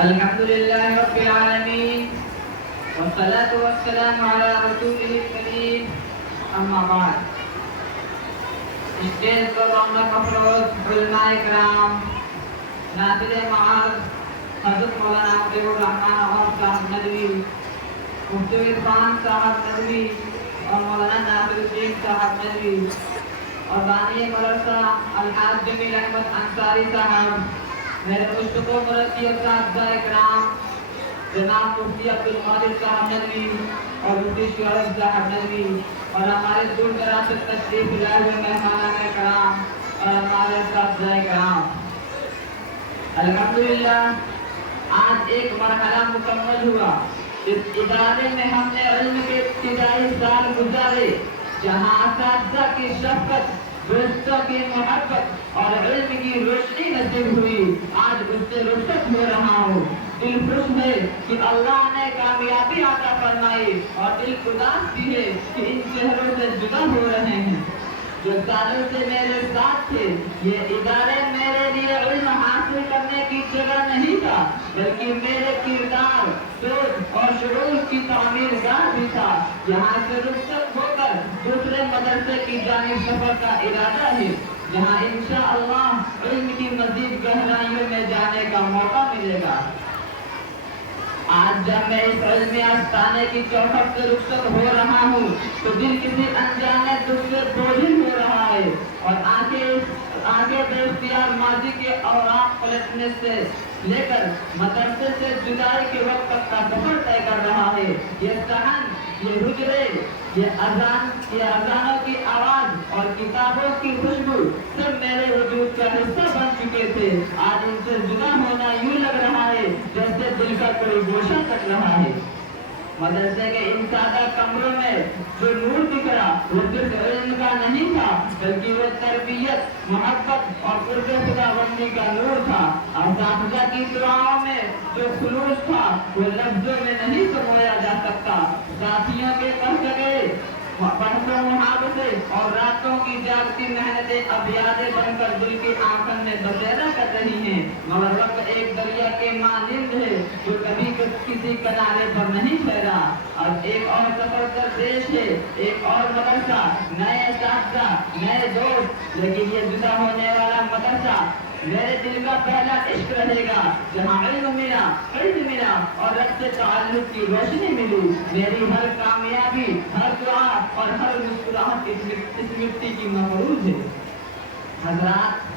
الحمد لله رب العالمين والصلاة والسلام على رسوله الكريم أما بعد. اسٹیج پر رونق افروز علماء کرام، ناظر معاذ حضرت مولانا عبد الرحمن عوف صاحب ندوی، مفتی عرفان صاحب ندوی اور مولانا ناصر الدین صاحب ندوی اور بانی مدرسہ الحاج جمیل احمد انصاری صاحب، میرے مشتاق مربی اساتذہ اکرام جناب مفتی عبد القادر صاحب ندوی اور مفتی شعیب صاحب ندوی اور ہمارے دور دراز سے تشریف لائے ہوئے مہمانان کرام اور ہمارے اساتذہ کرام، الحمدللہ آج ایک مرحلہ مکمل ہوا. اس ادارے میں ہم نے علم کے ابتدائی سال گزارے جہاں اساتذہ کی شفقت، دوستوں کی محبت اور علم کی روشنی نصیب ہوئی. آج اس سے رخصت ہو رہا ہوں. دل خوش ہے کہ اللہ نے کامیابی عطا فرمائی اور دل اداس بھی ہے کہ ان چہروں سے جدا ہو رہے ہیں جو سالوں سے میرے ساتھ تھے. یہ ادارے میرے لیے علم حاصل کرنے کی جگہ نہیں تھا بلکہ میرے کردار، سوچ اور شعور کی تعمیر گاہ بھی تھا. یہاں سے رخصت ہو کر دوسرے مدرسے کی جانب سفر کا ارادہ ہے جہاں انشاءاللہ علم کی مزید گہرائیوں میں جانے کا موقع ملے گا. آج جب میں اس علمی آستانے کی چوکھٹ سے رخصت ہو رہا ہوں تو دل کسی انجانے دکھ سے بوجھل ہو رہا ہے اور آگے بے اختیار ماضی کے اوراق پلٹنے سے لے کر مدرسے سے جدائی کے وقت تک کا سفر طے کر رہا ہے. یہ صحن، یہ حجرے، یہ اذانوں کی آواز اور کتابوں کی خوشبو سب میرے وجود کا حصہ بن چکے تھے. آج ان سے جدا ہونا یوں لگ رہا ہے جیسے دل کا کوئی گوشہ کٹ رہا ہے. مدرسے کے ان سادہ کمروں میں جو نور بکھرا وہ صرف علم کا نہیں تھا بلکہ وہ تربیت، محبت اور قرب خدا بندی کا نور تھا. اساتذہ کی دعاؤں میں جو خلوص تھا وہ لفظوں میں نہیں سمویا جا سکتا. ساتھیوں کے قہقہے، بحثوں محاورے اور راتوں کی جاگتی محنتیں اب یادیں بن کر دل کی آنکھوں میں بسیرا کر رہی ہیں. مگر وقت ایک دریا کے مانند ہے جو کبھی کسی کنارے پر نہیں ٹھہرا. اب ایک اور سفر درپیش ہے، ایک اور مدرسہ، نئے اساتذہ، نئے دوست، لیکن یہ جدا ہونے والا مدرسہ میرے دل کا پہلا عشق رہے گا جہاں علم ملا اور رب سے تعلق کی روشنی ملی. میری ہر کامیابی، ہر دعا اور ہر مسکراہٹ اس مٹی کی مفروض ہے. حضرات،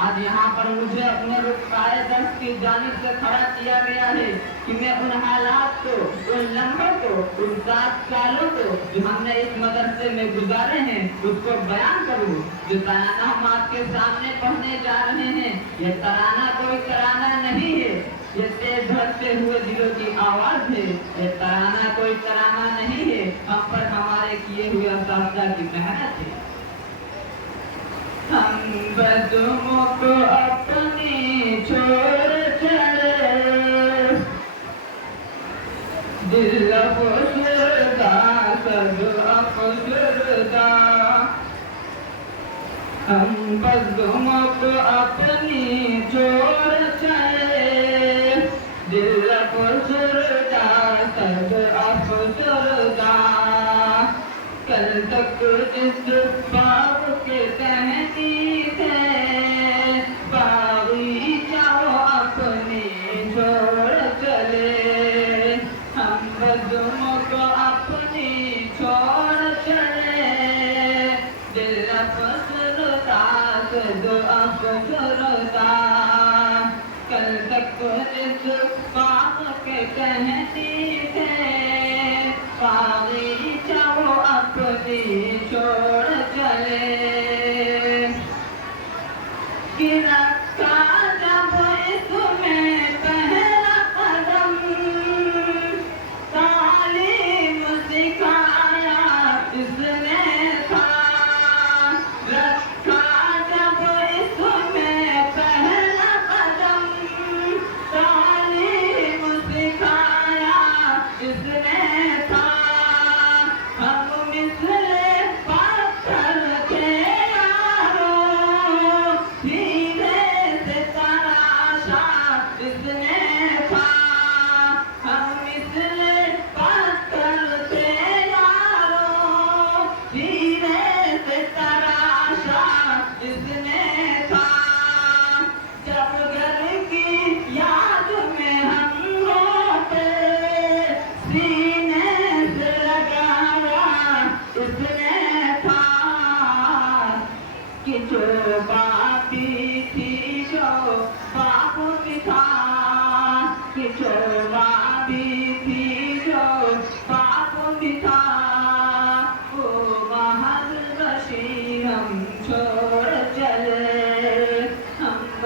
آج یہاں پر مجھے اپنے رفقائے درس کی جانب سے کھڑا کیا گیا ہے کہ میں ان حالات کو، ان لمحوں کو، ان 7 سالوں کو جو ہم نے اس مدرسے میں گزارے ہیں اس کو بیان کروں. جو ترانہ ہم آپ کے سامنے پڑھنے جا رہے ہیں یہ ترانہ کوئی ترانہ نہیں ہے، یہ تیز دھڑکتے ہوئے دلوں کی آواز ہے. یہ ترانہ کوئی ترانہ نہیں ہے، ہم پر ہمارے کیے ہوئے اساتذہ کی محنت ہے. ہم بدموں کو اپنی چھوڑ چلے، دل افسردہ سب افسردہ. ہم بدموں کو اپنی چھوڑ چلے، دل افسردہ سب افسردہ. کل تک جس باغ کے ٹہنی تھے باغی جاؤ اپنی چھوڑ چلے. ہم بدموں کو اپنی چھوڑ چلے، دل افسردہ سد افسردہ. کل تک جس باغ کے ٹہنی تھے باغی جاؤ اپنی چھوڑ چلے. گرتا جب اس میں پہلا قدم تعلیم سکھایا اس نے تھا. رکھا جب اس میں پہلا قدم تعلیم سکھایا اس نے تھا. ہم مثل پتھر کے یاروں سینے سے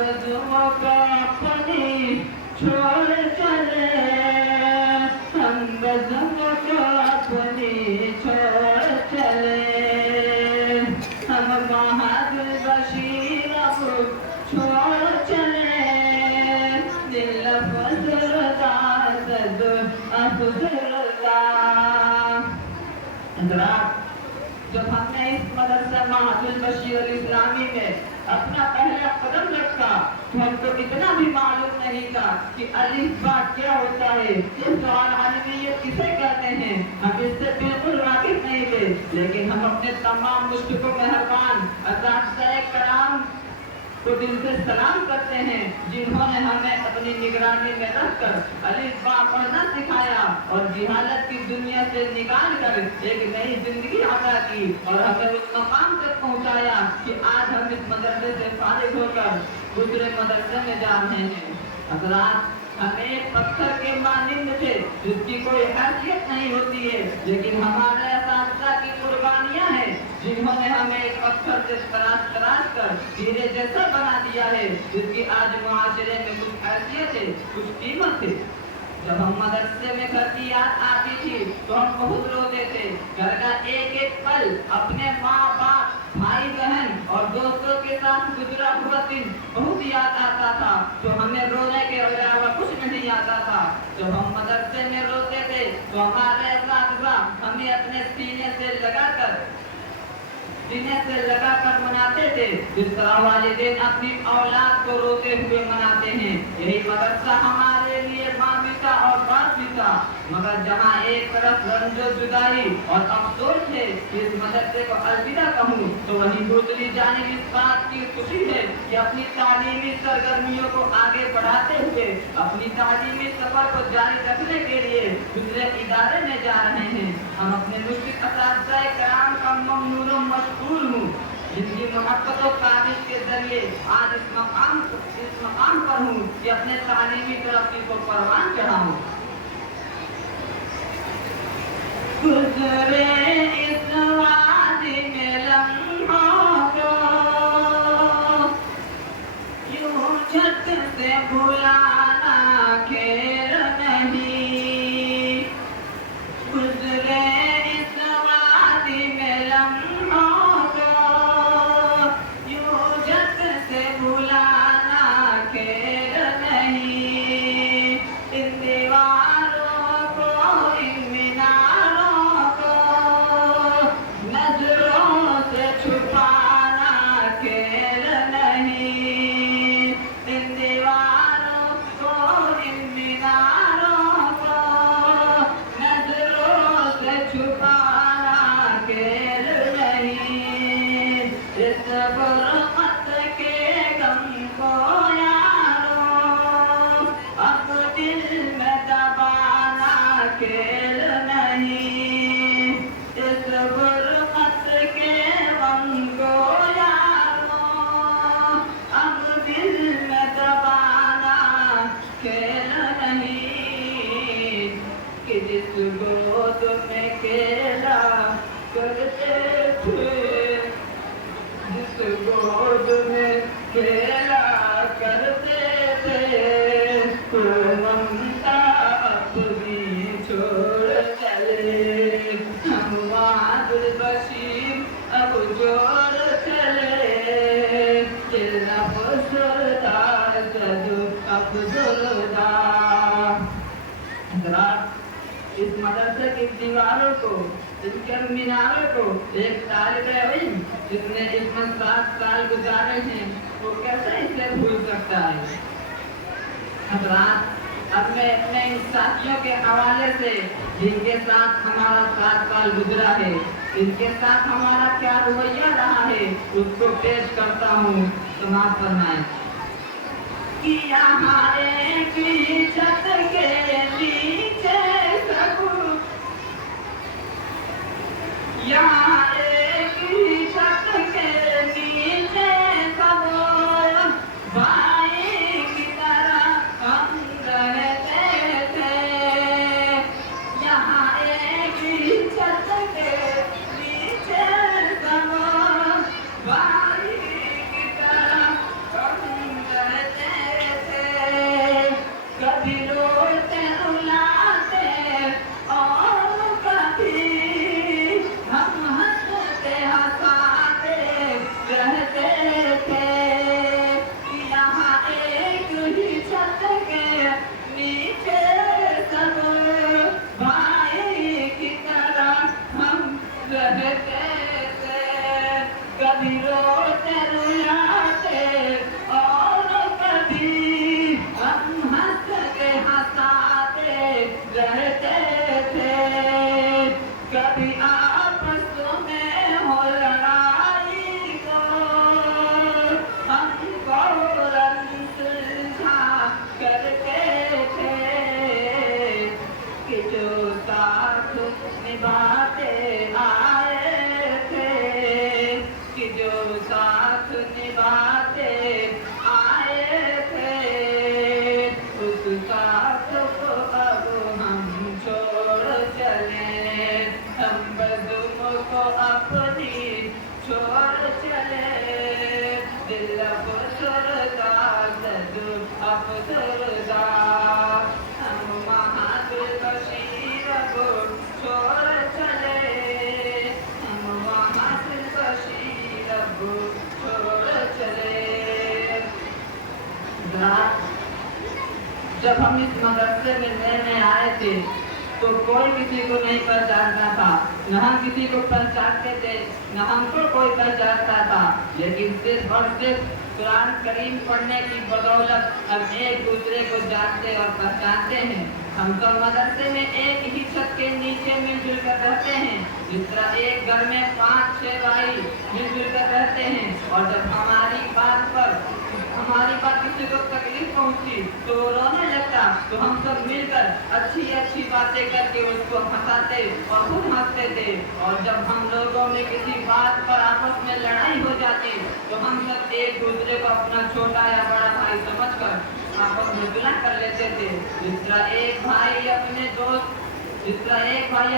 बजुओं को अपनी छोड़ चले, हम बजुओं को अपनी छोड़ चले, हम बहादुर बशीर को छोड़ चले, दिल अफसरदा सद अफसरदा। जब हमने इस मदरसा महादुल बशीर अल इस्लामी में अपना पहला कदम रखा तो हमको इतना भी मालूम नहीं था कि अलिफ बा क्या होता है, ये सवाल आलमियत किसे कहते हैं, हम इससे बिल्कुल वाकिफ नहीं थे। लेकिन हम अपने तमाम मुश्किलों मेहरबान असातिज़ाए कराम को दिल से सलाम करते हैं जिन्होंने हमें अपनी निगरानी में रखकर अलिफ बा पढ़ना सिखाया और जिहालत की दुनिया से निकाल कर एक नई जिंदगी अता की और हमें उस मकाम तक पहुंचाया कि आज हम इस मदरसे से फारिग होकर दूसरे मदरसे में जा रहे हैं। हज़रात, हम एक पत्थर के मानिंद थे जिसकी कोई हैसियत नहीं होती है, लेकिन हमारे असातिज़ा की कुर्बानियां हैं जिन्होंने हमें एक पत्थर से तराश कर हीरे जैसा बना दिया है, जिसकी आज मुआशरे में कुछ हैसियत है, कुछ कीमत है। जब हम मदरसे में घर की याद आती थी तो हम बहुत रोते थे। घर का एक एक पल अपने माँ बाप, भाई बहन और दोस्तों के साथ गुजरा हुआ दिन बहुत याद आता था, तो हमें रोने के अलावा कुछ नहीं आता था। जब हम मदरसे में रोते थे तो हमारे असातिज़ा हमें अपने सीने से लगाकर मनाते थे, जिस तरह वालिदैन अपनी औलाद को रोते हुए मनाते हैं। यही मदरसा हमारे लिए माँ भी था और बाप भी था, मगर जहाँ एक तरफ रंजो जुदाई और अफसोस है कि इस मदरसे को अलविदा कहूँ, तो वहीं दूसरी जानिब इस बात की खुशी है कि अपनी तालीमी सरगर्मियों को आगे बढ़ाते हुए अपनी तालीमी सफर को जारी रखने के लिए दूसरे इदारे में जा रहे हैं। हम अपने मुश्किल असातिज़ाए कराम का ममनून व मशकूर हूँ जिनकी मोहब्बत और काबिज के जरिए आज इस मकाम पर हूँ कि अपने तालीमी तरक्की को परवान चढ़ाऊँ। गुज़रे इस वादी में लम्हों को यूं झट से भुलाना खेल नहीं, गुज़रे इस वादी में लम्हों को यूं झट से भुलाना खेल नहीं, इन दीवारों को इन मीनारों को नजरों से छुपाना खेल नहीं, इन दीवारों को इन मीनारों को नजरों से छुपाना खेल नहीं, इस गुरबत के गम को यारों अब दिल में दबाना खेल नहीं, इस गुरबत के गम को यारों अब दिल में दबाना खेल नहीं, कि जिस गोद में खेला करते थे, जिस गोद में खेला करते थे, तो ममता अपनी छोड़ चले, हम बहादुर बशीर अब जोड़ चले, दिल अफसरदा सद अफसरदा। इस मदरसे की दीवारों को, इसके मीनारों को एक तालिब इल्म जिसने इसमें 7 साल गुजारे हैं वो कैसे इसे भूल सकता है। हज़रात, अब मैं अपने इन साथियों के हवाले से जिनके साथ हमारा 7 साल गुजरा है, इनके साथ हमारा क्या रवैया रहा है, उसको पेश करता हूँ। समाप्त फरमाएं कि यहाँ एक ही छत के नीचे सब, यहाँ एक ही छत के नीचे सब भाई की तरह हम रहते थे, यहाँ एक ही छत के नीचे सब भाई की तरह हम रहते हजरात, जब हम इस मदरसे में नए नए आए थे तो कोई किसी को नहीं पहचानता था, न हम किसी को पहचानते थे, न हमको कोई पहचानता था। लेकिन सिर्फ और सिर्फ कुरान करीम पढ़ने की बदौलत हम एक दूसरे को जानते और पहचानते हैं। हम सब मदरसे में एक ही छत के नीचे मिलजुल कर रहते हैं, जिस तरह एक घर में 5-6 भाई मिलजुल कर रहते हैं। और जब हमारी बात किसी को तकलीफ पहुंची तो वो रोने लगता, तो हम सब मिलकर अच्छी अच्छी बातें करके उसको हंसाते और खुद हंसते थे। और जब हम लोगों में किसी बात पर आपस में लड़ाई हो जाती तो हम सब एक दूसरे को अपना छोटा या बड़ा भाई समझकर आपस में सुलह कर लेते थे। जिस तरह एक भाई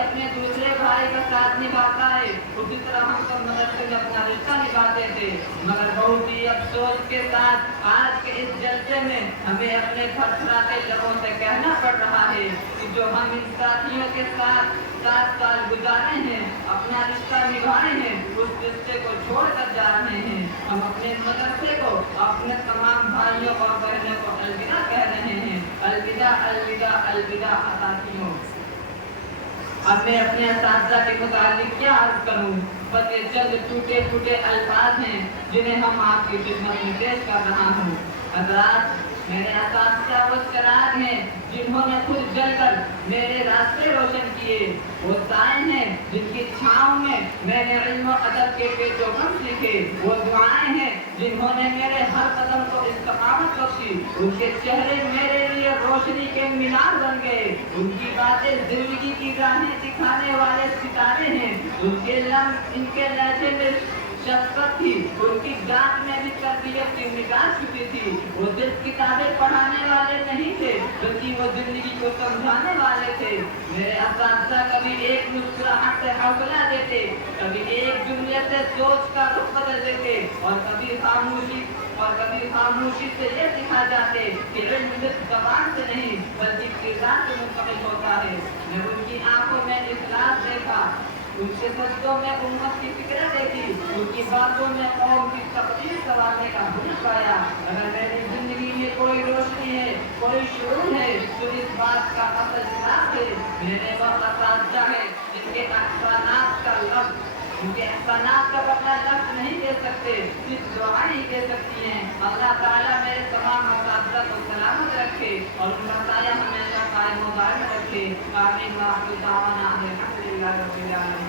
अपने दूसरे भाई का साथ निभाता है, उसी तरह हम सब मदरसे में अपना रिश्ता निभाते थे। मगर बहुत ही अफसोस के साथ आज के इस जलसे में हमें अपने थरथराते लबों से कहना पड़ रहा है कि जो हम इन साथियों के साथ 7 साल गुजारे हैं, अपना रिश्ता निभाए हैं, उस रिश्ते को छोड़कर जा रहे हैं। हम अपने मदरसे को, अपने तमाम भाइयों और बहनों को अलविदा कह रहे हैं। अलविदा अलविदा अलविदा साथियों। अब मैं अपने असातिज़ा के मुतालिक क्या अर्ज करूँ, बस ये चंद टूटे फूटे अल्फाज हैं जिन्हें हम आपकी खिदमत में पेश कर रहा हूँ। हज़रात, मेरे असातिज़ा वो चिराग हैं जिन्होंने खुद जलकर मेरे रास्ते रोशन किए। वो साए हैं जिनकी छाँव में मैंने इल्म और अदब के पेचोकम सीखे। वो दुआएं हैं जिन्होंने मेरे हर कदम को इस्तकामत बख्शी। उनके चेहरे मेरे लिए रोशनी के मीनार बन गए। उनकी बातें जिंदगी की राहें दिखाने वाले सितारे हैं। इनके लहजे में शफ़क़त थी, उनकी जान में भी तरबियत की निगाह छुपी थी। वो सिर्फ किताबें पढ़ाने वाले नहीं थे, बल्कि वो जिंदगी को समझाने वाले थे। मेरे असातिज़ा कभी एक मुस्कुराहट से हौसला देते, कभी एक जुमले से सोच का रुख बदल देते, और कभी खामोशी से ये सिखा जाते कि इल्म सिर्फ ज़बान से नहीं बल्कि किरदार से मुंतकिल होता है। मैं उनकी आंखों में इखलास देखा, उनके सजदों में उम्मत की फिक्र देखी, उनकी बातों में कौम की तकदीर संवारने का हुनर पाया। अगर मेरी जिंदगी में कोई रोशनी है, कोई शुरू है, तो इस बात का असल इलाज है मेरे वह असातिज़ा है जिनके एहसानात का अपना लफ्ज़ नहीं दे सकते, सिर्फ दुआ ही दे सकती हैं। अल्लाह ताला मेरे तमाम असातिज़ा को सलामत रखे और उनका साया हमेशा कायम व दायम रखे। आमीन। व आखिर दावाना अल्हम्दुलिल्लाहि रब्बिल आलमीन।